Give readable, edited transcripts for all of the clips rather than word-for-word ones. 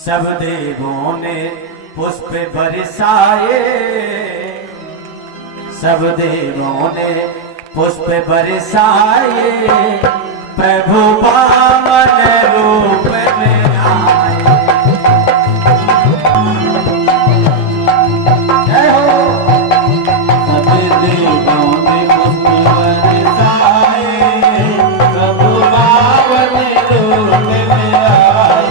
सब देवों ने पुष्प बरसाए, सब देवों ने पुष्प बरसाए, प्रभु पावन रूप में आए। जय हो। सब देवों ने पुष्प बरसाए, प्रभु पावन रूप में आए।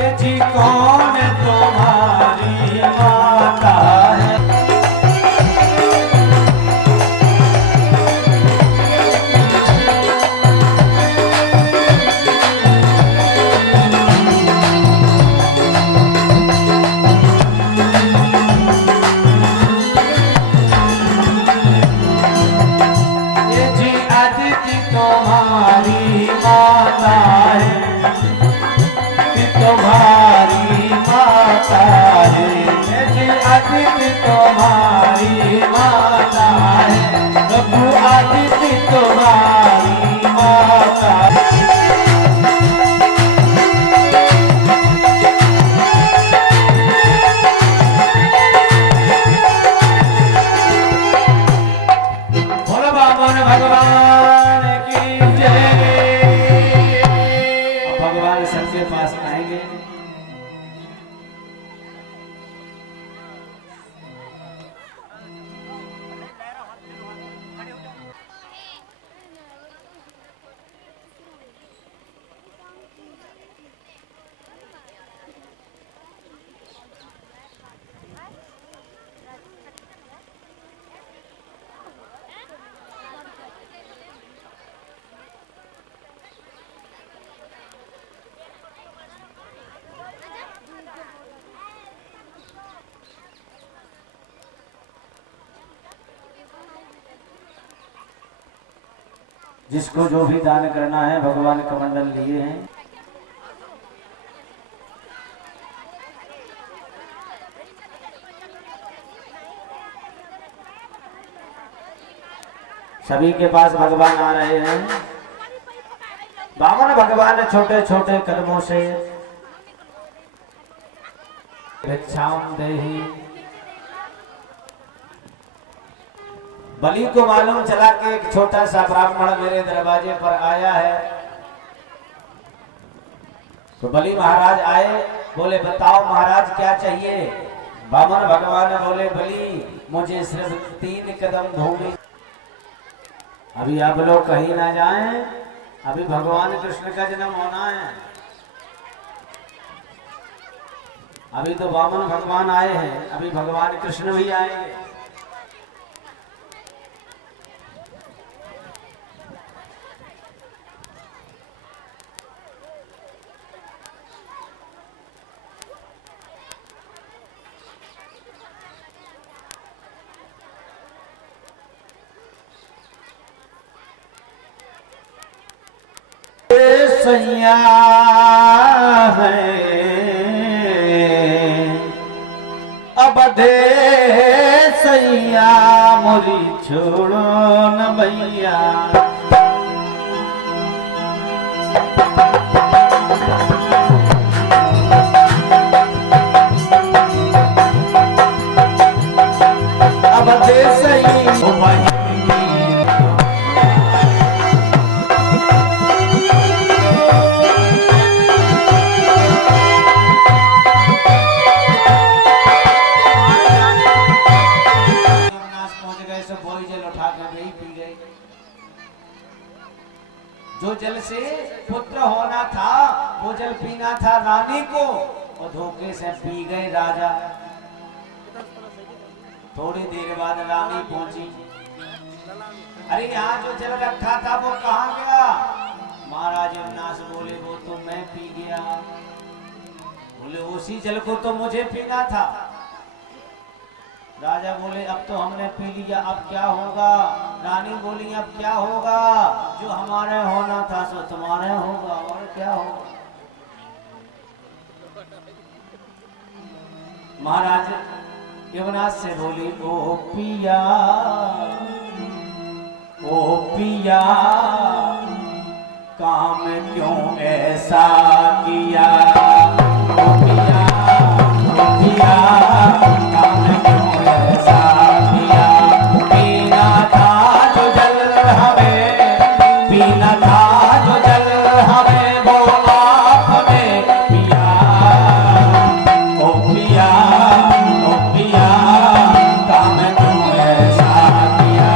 ये जी कौन तुम्हारी माता है? ये जी अदिति तुम्हारी माता है, तुम्हारी माता है। ये जी अदिति तुम्हारी माता है, प्रभु अदिति तुम्हारी माता है। बोलो बामन भगवान की जय। अब भगवान सबके पास आएंगे। जिसको जो भी दान करना है भगवान कमंडल लिए हैं। सभी के पास भगवान आ रहे हैं। बामन भगवान छोटे छोटे कदमों से भिक्षाम देहि। बलि को मालूम चला कि एक छोटा सा ब्राह्मण मेरे दरवाजे पर आया है, तो बलि महाराज आए, बोले बताओ महाराज क्या चाहिए? बामन भगवान बोले बलि मुझे सिर्फ 3 कदम भूमि। अभी आप लोग कहीं ना जाएं, अभी भगवान कृष्ण का जन्म होना है। अभी तो बामन भगवान आए हैं, अभी भगवान कृष्ण भी आएंगे। सैया है अब दे सैया मोरी छोड़ो न भैया। अब दे सैया जो जल से पुत्र होना था वो जल पीना था रानी को, और धोखे से पी गए राजा। थोड़ी देर बाद रानी पहुंची। अरे यहाँ जो जल रखा था वो कहाँ गया? महाराज यमुनास बोले वो तो मैं पी गया। बोले उसी जल को तो मुझे पीना था। राजा बोले अब तो हमने पी लिया, अब क्या होगा? रानी बोली अब क्या होगा? जो हमारे होना था सो तुम्हारे होगा, और क्या होगा? महाराज यमुना से बोली ओ पिया काम क्यों ऐसा किया, ओ पिया काम क्यों ऐसा किया, पीना था जो जल हमें, पीना था जो जल हमें वो आपने पिया, ओ पिया काम क्यों ऐसा किया।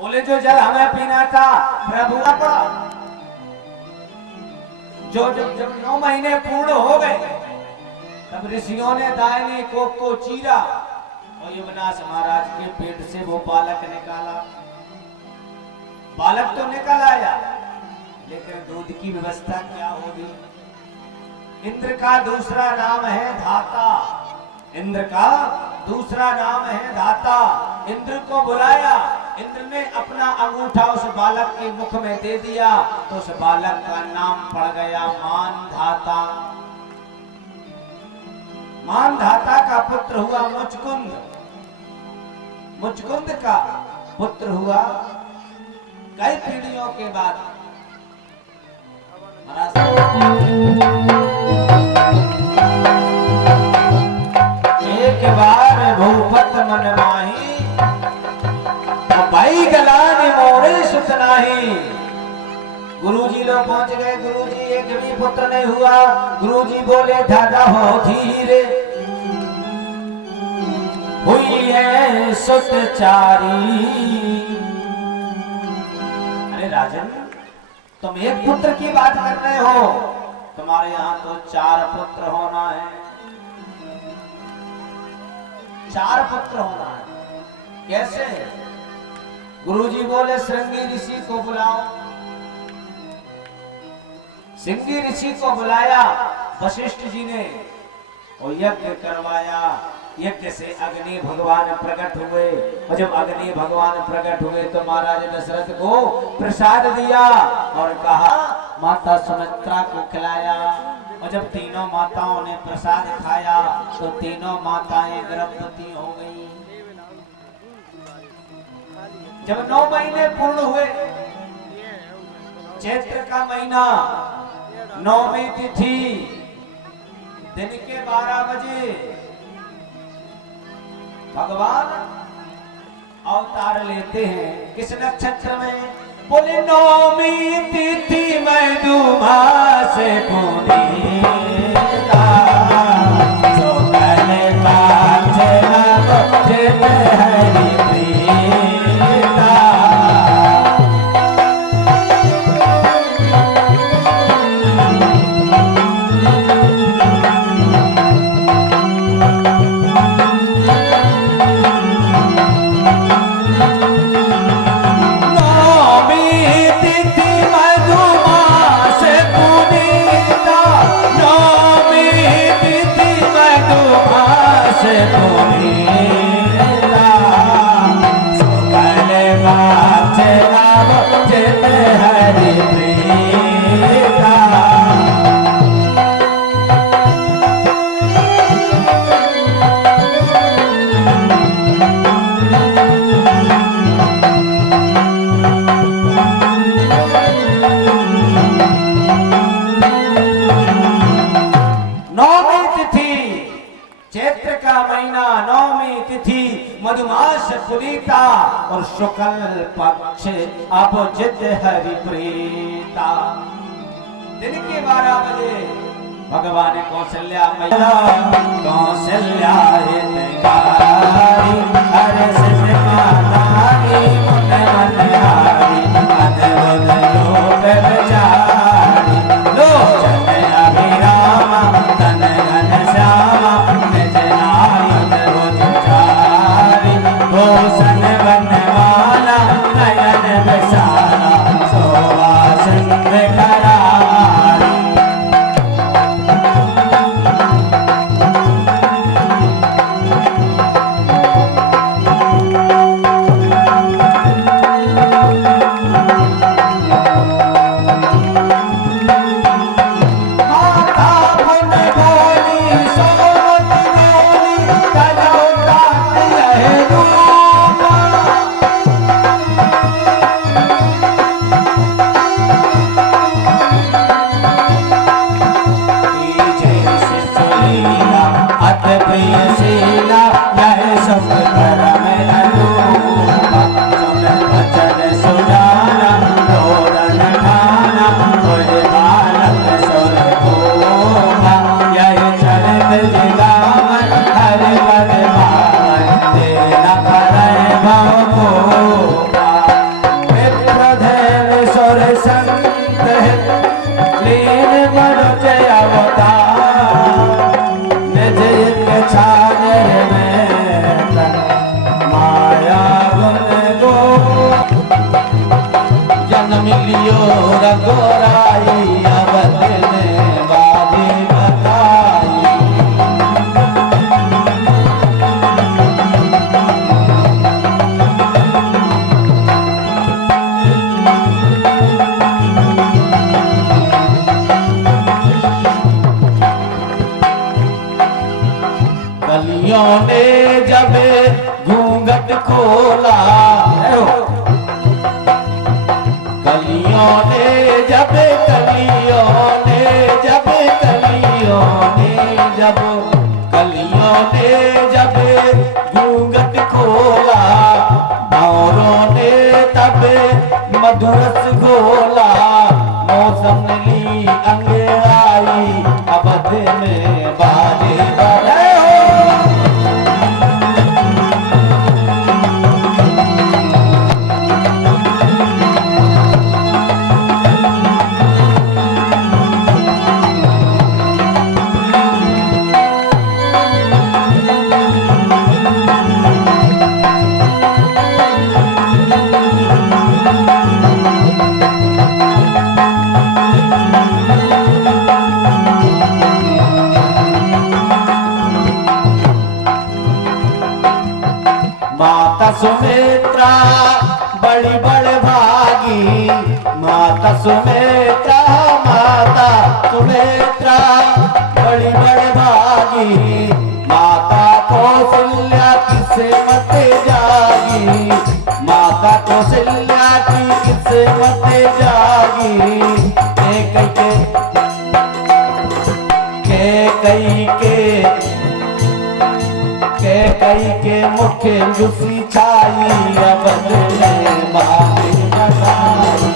बोले जो जल हमें पीना था प्रभु पड़ा, जो जब 9 महीने पूर्ण हो गए तब ऋषियों ने दाहिने कोख को चीरा और यमुनास महाराज के पेट से वो बालक निकाला। बालक तो निकल आया लेकिन दूध की व्यवस्था क्या होगी। इंद्र का दूसरा नाम है धाता, इंद्र का दूसरा नाम है धाता। इंद्र को बुलाया, इंद्र ने अपना अंगूठा उस बालक के मुख में दे दिया तो उस बालक का नाम पड़ गया मानधाता। मानधाता का पुत्र हुआ मुचकुंद, मुचकुंद का पुत्र हुआ कई पीढ़ियों के बाद एक बार भूपत मन माही भाई गलाने मोरे सुत नाही। गुरुजी लोग पहुंच गए। गुरुजी एक भी पुत्र नहीं हुआ। गुरुजी बोले दादा हो धीरे, हुई है सुत चारी। अरे राजन, तुम एक पुत्र की बात कर रहे हो, तुम्हारे यहाँ तो 4 पुत्र होना है, 4 पुत्र होना है। कैसे? गुरुजी बोले श्रृंगी ऋषि को बुलाओ। श्रृंगी ऋषि को बुलाया वशिष्ठ जी ने और यज्ञ करवाया। यज्ञ से अग्नि भगवान प्रकट हुए और जब अग्नि भगवान प्रकट हुए तो महाराज दशरथ को प्रसाद दिया और कहा माता सुमित्रा को खिलाया। और जब तीनों माताओं ने प्रसाद खाया तो तीनों माताएं गर्भवती हो गई। जब 9 महीने पूर्ण हुए, चैत्र का महीना, 9वीं तिथि, दिन के 12 बजे भगवान अवतार लेते हैं। किस नक्षत्र में? बोले 9वीं तिथि मैं दुमा से पुनीता, सो पहले बात हरि प्रीता। मधुमास पुनीता और शुक्ल पक्ष अपोजित हरि प्रीता। दिन के 12 बजे भगवान कौशल्या मैया कौशल्या हितकारी हर सिद्ध मातारी मुन मनहारी अद्भुत लोक विचारी लोचन अभिरामा तन घन श्यामा निज नायक भूषण बनवाला नयन विशाला सोवासन विकराल। कलियों ने जब घूंघट खोला, कलियों ने जब कलियों ने जब कलियों ने जब कलियों ने जब घूंघट खोला, भंवरों ने तब मधुरस घोला, मौसम ली अंगड़ाई अवध में बाजे बजे। माता सुमित्रा बड़ी बड़ भागी, माता सुमित्रा माता सुमित्रा बड़ी बड़ भागी, माता कौशल्या किसे मत जागी, माता कौशल्या की किसे मत जागी, कई के मुख्य लुसी छाई अवध में बाजे बजाई।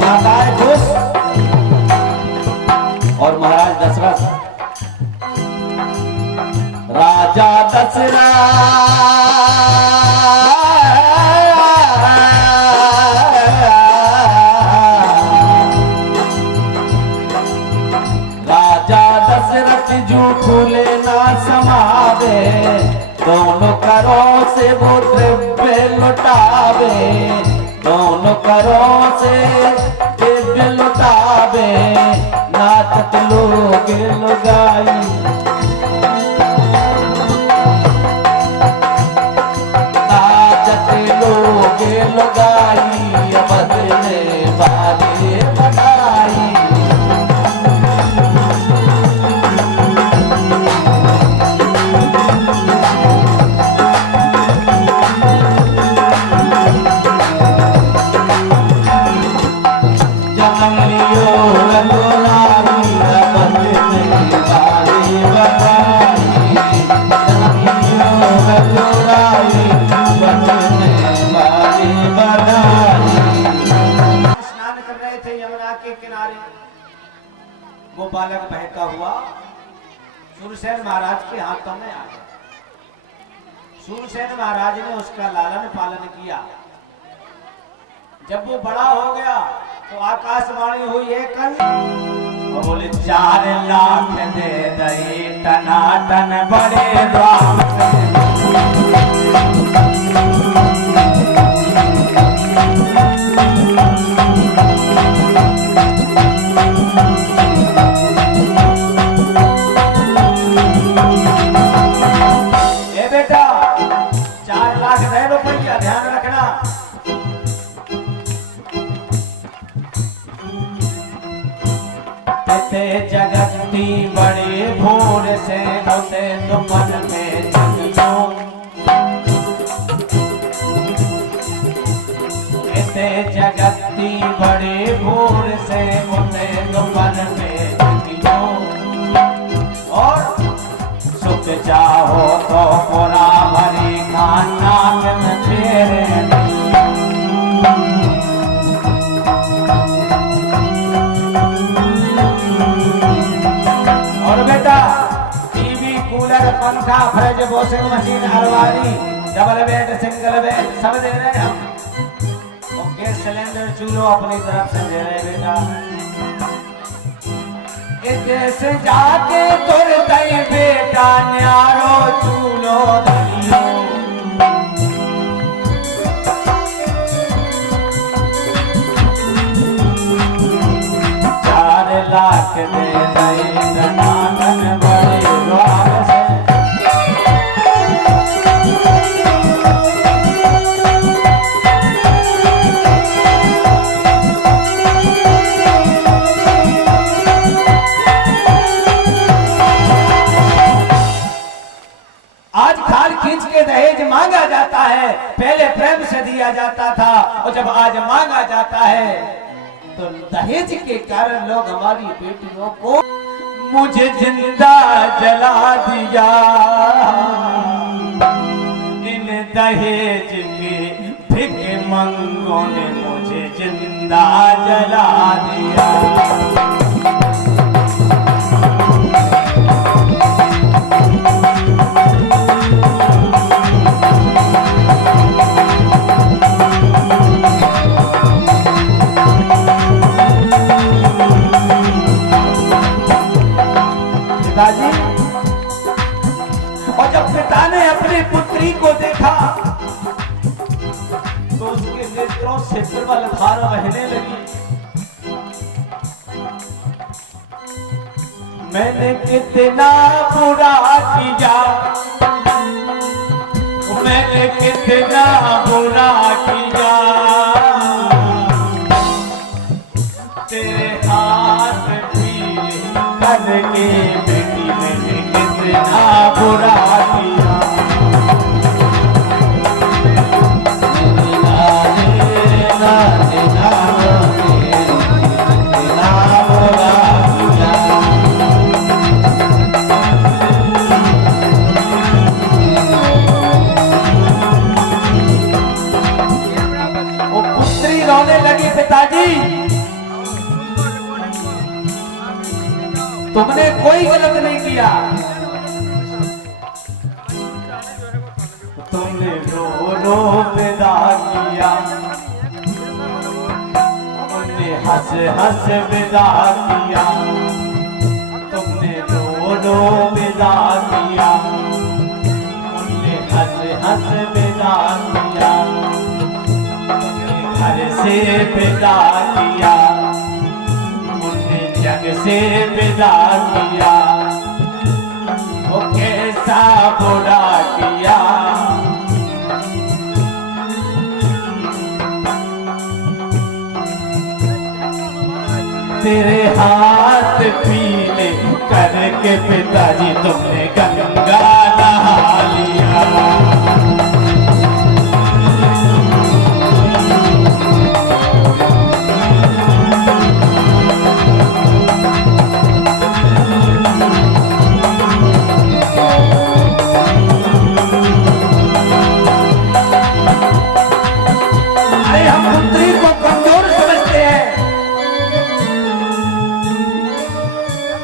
माताएं खुश और महाराज दशरथ, राजा दशरथ जू फूले ना समावे, दोनों करों से वो द्रव्य लुटावे, दोनों करों से द्रव्य लुटावे, नाचत लोग लुगाई, नाचत लोग लुगाई अवध में बाजे बजाई। वो बालक बहता हुआ सूरसेन महाराज के हाथों में आ गया। सूरसेन महाराज ने उसका लालन पालन किया। जब वो बड़ा हो गया तो आकाशवाणी हुई है कल, वो बोले 4 लाख दे दई टनाटन बड़े द्वार जगती बड़े भोर से होते तो मन में जगियो, इते जगती बड़े भोर से होते तो मन में जगियो, और सुख चाहो तो पूरा भरी खाना में तेरे और बेटा टीवी कूलर पंखा फ्रिज वॉशिंग मशीन अलमारी डबल बेड सिंगल बेड सब दे रहे हैं हम, और गैस सिलेंडर चूल्हो अपनी तरफ से दे रहे बेटा। जैसे जाके तुर दई बेटा न्यारो चूल्हो दलियो, 4 लाख दे दई टनाटन बड़े द्वार से। है तो दहेज के कारण लोग हमारी बेटियों को मुझे जिंदा जला दिया, इन दहेज के भिख मंगों ने मुझे जिंदा जला दिया। और जब पिता ने अपनी पुत्री को देखा तो उसके नेत्रों से प्रबल धारा बहने लगी। मैंने कितना बुरा किया, मैंने कितना बुरा किया, तेरे हाथ पीले करके बेटी मैंने कितना बुरा किया। वो पुत्री रोने लगी, पिताजी तुमने कोई गलत नहीं किया, तुमने रो विदा किया, तुमने हंस हंस विदा किया, तुमने रो विदा किया, तुमने हंस हंस विदा किया, तुमने घर से विदा किया, जग से विदा किया, वो कैसा बुरा किया। तेरे हाथ पीले करके पिताजी तुमने गंगा नहा लिया।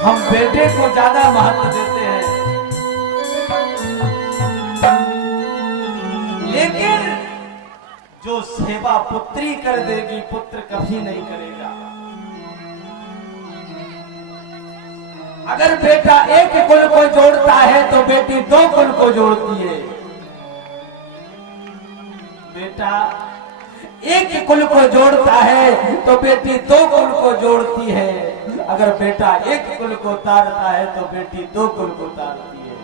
हम बेटे को ज्यादा महत्व देते हैं, लेकिन जो सेवा पुत्री कर देगी पुत्र कभी नहीं करेगा। अगर बेटा एक कुल को जोड़ता है तो बेटी दो कुल को जोड़ती है। बेटा एक कुल को जोड़ता है तो बेटी दो कुल को जोड़ती है। अगर बेटा एक कुल को तारता है तो बेटी दो कुल को तारती है।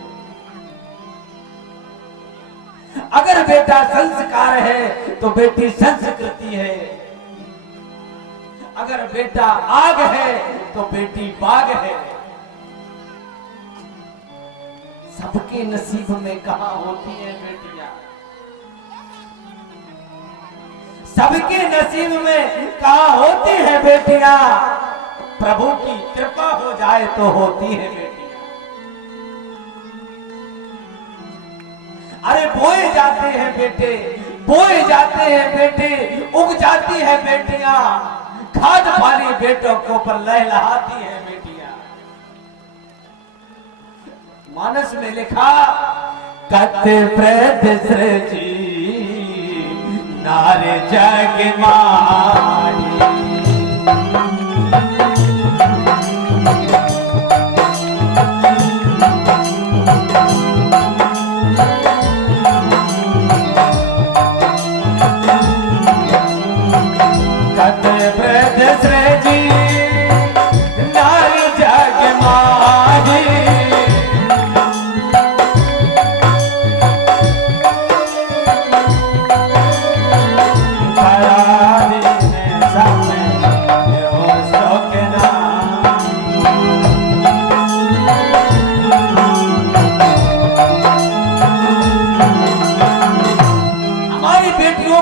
अगर बेटा संस्कार है तो बेटी संस्कृति है। अगर बेटा आग है तो बेटी बाग है। सबके नसीब में कहां होती है बेटियां? सबके नसीब में कहां होती है बेटियां? प्रभु की कृपा हो जाए तो होती है बेटियां। अरे बोए जाते हैं बेटे, बोए जाते हैं बेटे, उग जाती है बेटियां, खाद वाली बेटों को पर लहलहाती है बेटियां। मानस में लिखा कते प्रेत सृजी नारे जग मारी।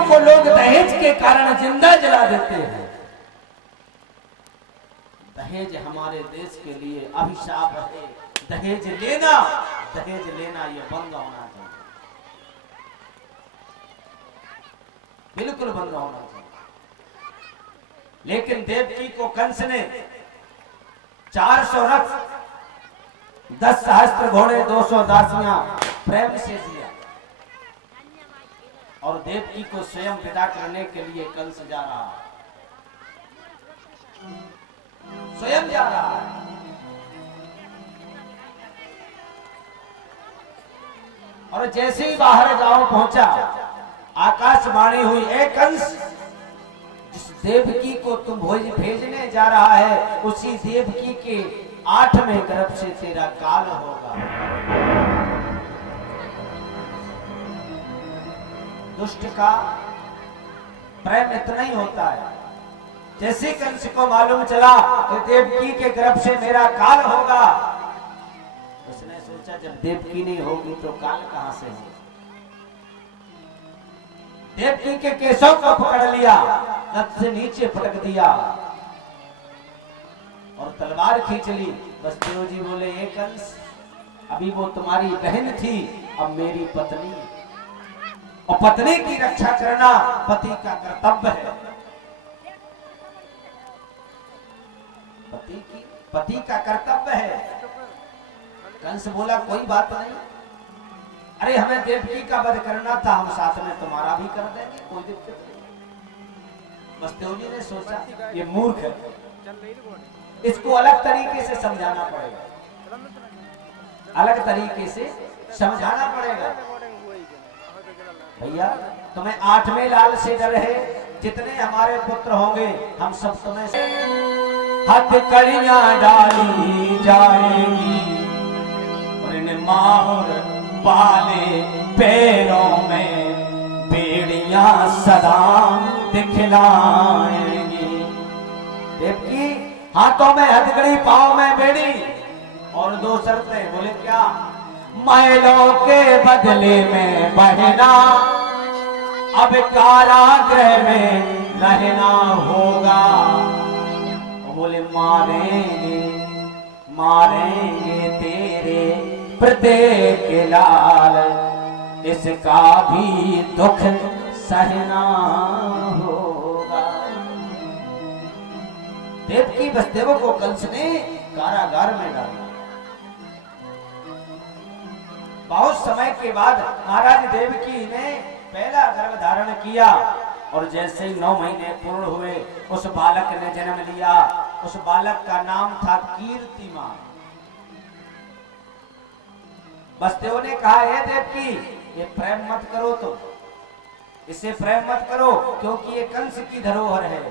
को लोग दहेज के कारण जिंदा जला देते हैं। दहेज हमारे देश के लिए अभिशाप है। दहेज लेना ये बंद होना चाहिए, बिल्कुल बंद होना चाहिए। लेकिन देवकी को कंस ने 400 रथ, 10 सहस्त्र घोड़े, 200 दासियां प्रेम से दिया और देवकी को स्वयं विदा करने के लिए कंस जा रहा है, स्वयं जा रहा है। और जैसे ही बाहर गांव पहुंचा, आकाशवाणी हुई, ए कंस, जिस देवकी को तुम भेजने जा रहा है उसी देवकी के 8वें गर्भ से तेरा काल होगा। दुष्ट का प्रेम इतना ही होता है। जैसे कंस को मालूम चला कि देवकी के गर्भ से मेरा काल होगा, उसने सोचा जब देवकी नहीं होगी तो काल कहां से होगा। देवकी के केशों को पकड़ लिया, नथ से नीचे पटक दिया और तलवार खींच ली। बस देव जी बोले, ये कंस, अभी वो तुम्हारी बहन थी, अब मेरी पत्नी, और पत्नी की रक्षा करना पति का कर्तव्य है। पति का कर्तव्य है। कंस बोला, कोई बात नहीं, अरे हमें देवकी का वध करना था, हम साथ में तुम्हारा भी कर देंगे, कोई दिक्कत नहीं। बसदेव जी ने सोचा ये मूर्ख है, इसको अलग तरीके से समझाना पड़ेगा, अलग तरीके से समझाना पड़ेगा। भैया तुम्हें 8वें लाल से डर है, जितने हमारे पुत्र होंगे हम सब तुम्हें हथकड़ियां डाली जाएगी और इन माहुर वाले पैरों में बेड़ियां सदा दिखलाएंगी। देवकी हाथों में हथकड़ी, पांव में बेड़ी, और 2 शर्तें। बोले क्या? महलों के बदले में बहना अब कारागृह में रहना होगा। बोले मारेंगे तेरे प्रत्येक लाल, इसका भी दुख सहना होगा। देवकी वसुदेव को कंस ने कारागार में डाला। बहुत समय के बाद महाराज देवकी ने पहला गर्भ धारण किया और जैसे ही 9 महीने पूर्ण हुए उस बालक ने जन्म लिया। उस बालक का नाम था कीर्तिमान। वसुदेव ने कहा, हे देवकी, ये प्रेम मत करो, तो इसे प्रेम मत करो, क्योंकि ये कंस की धरोहर है।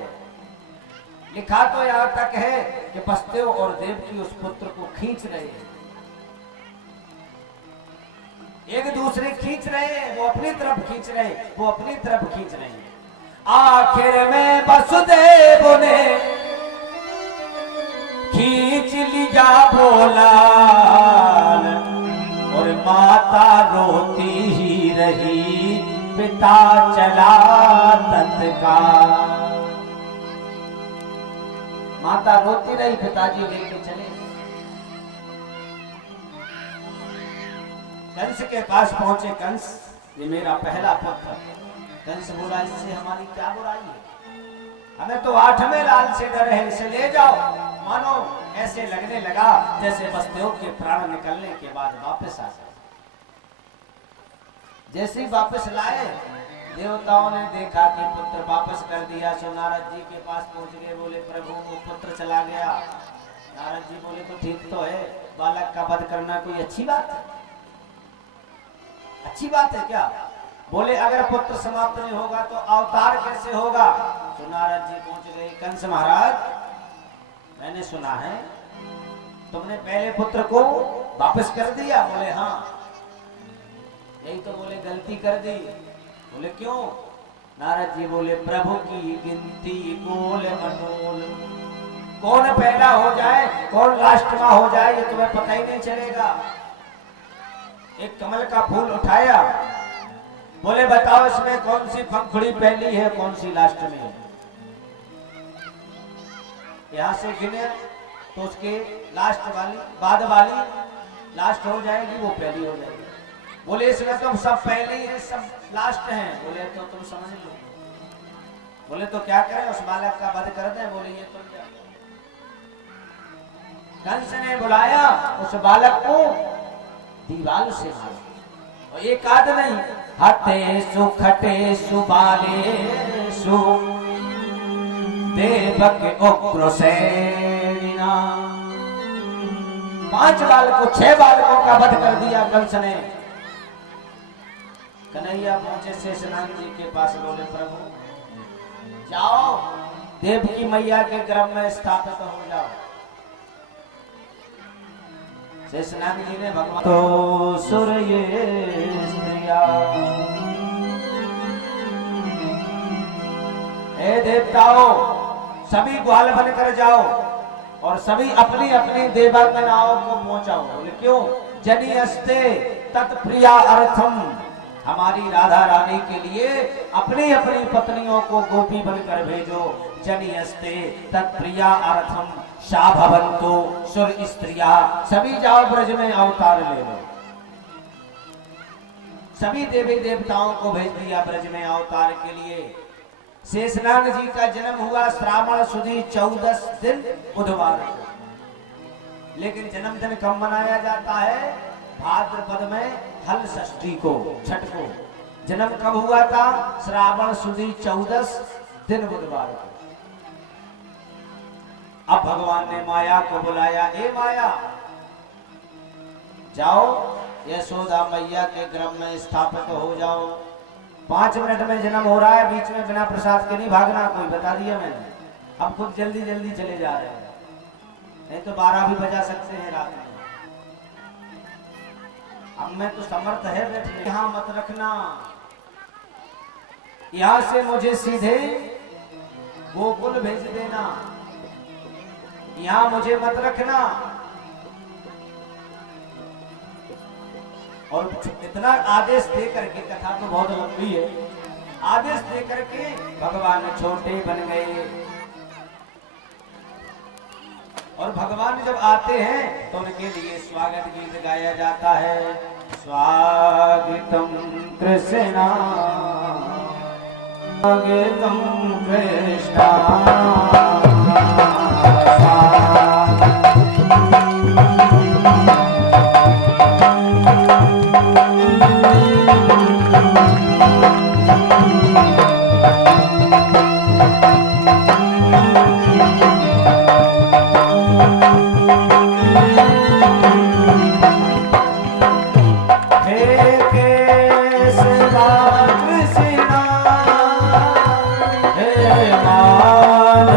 लिखा तो यहां तक है कि वसुदेव और देवकी उस पुत्र को खींच रहे हैं, एक दूसरे खींच रहे हैं, वो अपनी तरफ खींच रहे हैं, वो अपनी तरफ खींच रहे हैं। आखिर में वसुदेव ने खींच लिया बोला और माता रोती ही रही, पिता चला तत्काल। माता रोती रही, पिताजी लेके चले। कंस के पास पहुंचे। कंस, ये मेरा पहला पुत्र। कंस बोला, इससे हमारी क्या बुराई है, हमें तो 8वें लाल से डर है, इसे ले जाओ। मानो ऐसे लगने लगा जैसे वसुदेव के प्राण निकलने के बाद वापस आ जाए। जैसे ही वापस लाए, देवताओं ने देखा कि पुत्र वापस कर दिया, सो नारद जी के पास पहुंच गए। बोले, प्रभु वो पुत्र चला गया। नारद जी बोले, तो ठीक तो है, बालक का वध करना कोई अच्छी बात है? अच्छी बात है क्या? बोले, अगर पुत्र समाप्त नहीं होगा तो अवतार कैसे होगा? तो नारद जी पहुंच गए। कंस महाराज, मैंने सुना है तुमने पहले पुत्र को वापस कर दिया। बोले, हाँ। यही तो बोले, गलती कर दी। बोले, क्यों? नारद जी बोले, प्रभु की गिनती गोल मनोल, कौन पहला हो जाए कौन लास्ट में हो जाए ये तुम्हें पता ही नहीं चलेगा। एक कमल का फूल उठाया, बोले, बताओ इसमें कौन सी पंखुड़ी पहली है, कौन सी लास्ट में है? यहां से गिने तो उसके लास्ट वाली बाद वाली लास्ट हो जाएगी, वो पहली हो जाएगी। बोले इसमें तो सब पहले हैं सब लास्ट हैं। बोले तो तुम समझ लो। बोले तो क्या करें, उस बालक का वध कर दें। बोले ये तो कंस ने बुलाया उस बालक को, दीवार से मारा, और एक आध नहीं, हतेषु खटेषु बालेषु देवकी उग्रसेनिना। 5 बालकों 6 बालकों का वध कर दिया कंस ने। कन्हैया पहुंचे शेषनाग जी के पास। बोले प्रभु जाओ देवकी मैया के गर्भ में स्थापित हो जाओ। शेषनाग जी ने भगवान तो सुर ये स्त्रिया, हे देवताओं सभी ग्वाल बनकर जाओ और सभी अपनी अपनी देवांगनाओं को पहुंचाओ। बोले क्यों? जनी अस्ते तत्प्रिया अर्थम, हमारी राधा रानी के लिए अपनी अपनी पत्नियों को गोपी बनकर भेजो। जनी अस्ते तत्प्रिया अर्थम सा भवन्तु सुर स्त्रिया, सभी जाओ ब्रज में अवतार ले लो। सभी देवी देवताओं को भेज दिया ब्रज में अवतार के लिए। शेषनाग जी का जन्म हुआ श्रावण सुदी 14 दिन बुधवार को, लेकिन जन्मदिन कब मनाया जाता है? भाद्रपद में हल षष्ठी को, छठ को। जन्म कब हुआ था? श्रावण सुदी 14 दिन बुधवार को। अब भगवान ने माया को बुलाया, ए माया जाओ यशोदा मैया के गर्भ में स्थापित हो जाओ। 5 मिनट में जन्म हो रहा है, बीच में बिना प्रसाद के नहीं भागना। कोई बता दिया मैंने। अब खुद जल्दी जल्दी चले जा रहे हैं, नहीं तो 12 भी बजा सकते हैं रात में। अब मैं तो समर्थ है बैठने, यहां मत रखना, यहां से मुझे सीधे गोकुल भेज देना, यहां मुझे मत रखना। और इतना आदेश दे करके, कथा तो बहुत लंबी है, आदेश दे करके भगवान छोटे बन गए। और भगवान जब आते हैं तो उनके लिए स्वागत गीत गाया जाता है। स्वागतम कृष्णा स्वागतम कृष्णा कृष्णा हे मान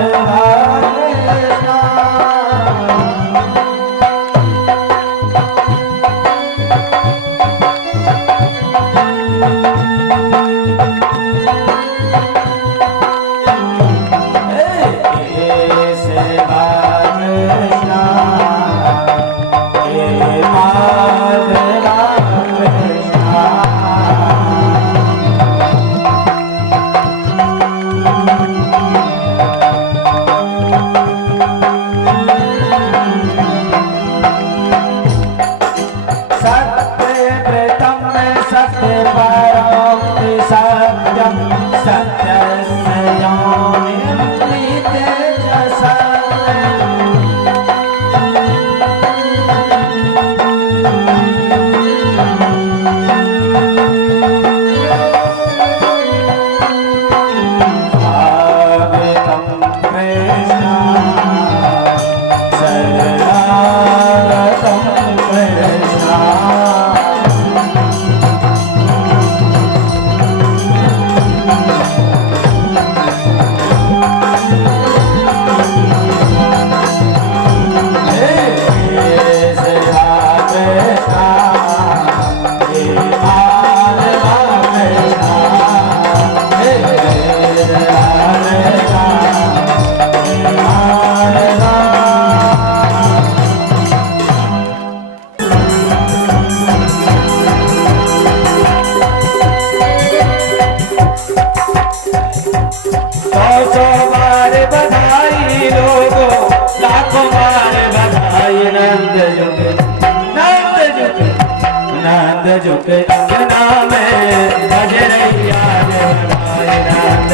झुक अंगना में बजरैया जय रात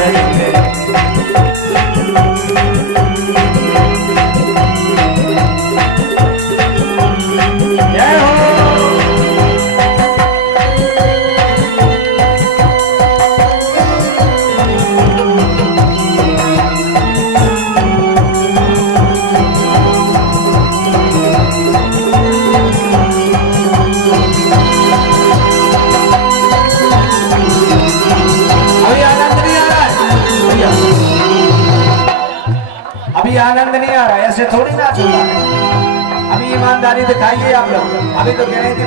जय हो। अभी आनंद नहीं आ रहा है, ऐसे थोड़ी ना चलता है। अभी ईमानदारी दिखाइए आप लोग। अभी तो कह रहे थे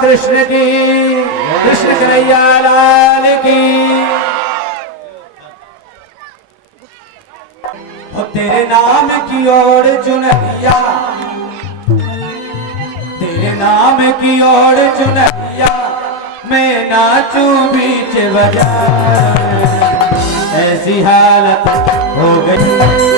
कृष्ण की, कृष्ण कन्हैया लाल की। हो तेरे नाम की ओर चुनरिया, तेरे नाम की ओर चुनरिया, मैं नाचूं बीच बाजार, ऐसी हालत हो गई।